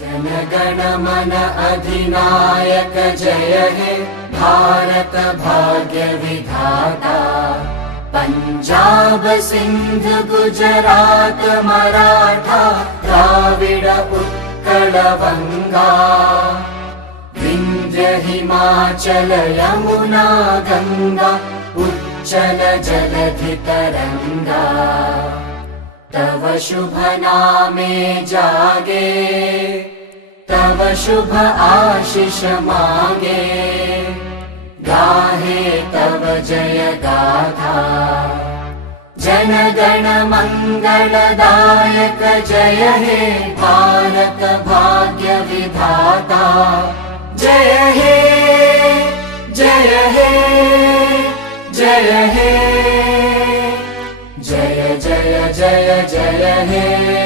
जनगण मन अधिनायक जय हे भारत भाग्य विधाता। पंजाब सिंध गुजरात मराठा द्राविड उत्कल बंगा। विंध्य हिमाचल यमुना गंगा उच्चल जलधि तरंगा। तव शुभ नामे जागे तव शुभ आशीष मांगे। गाहे तव जय गाथा जन गण मंगलदायक जय हे भारत भाग्य विधाता। जय हे जय हे जय हे जय जय जय जय हे।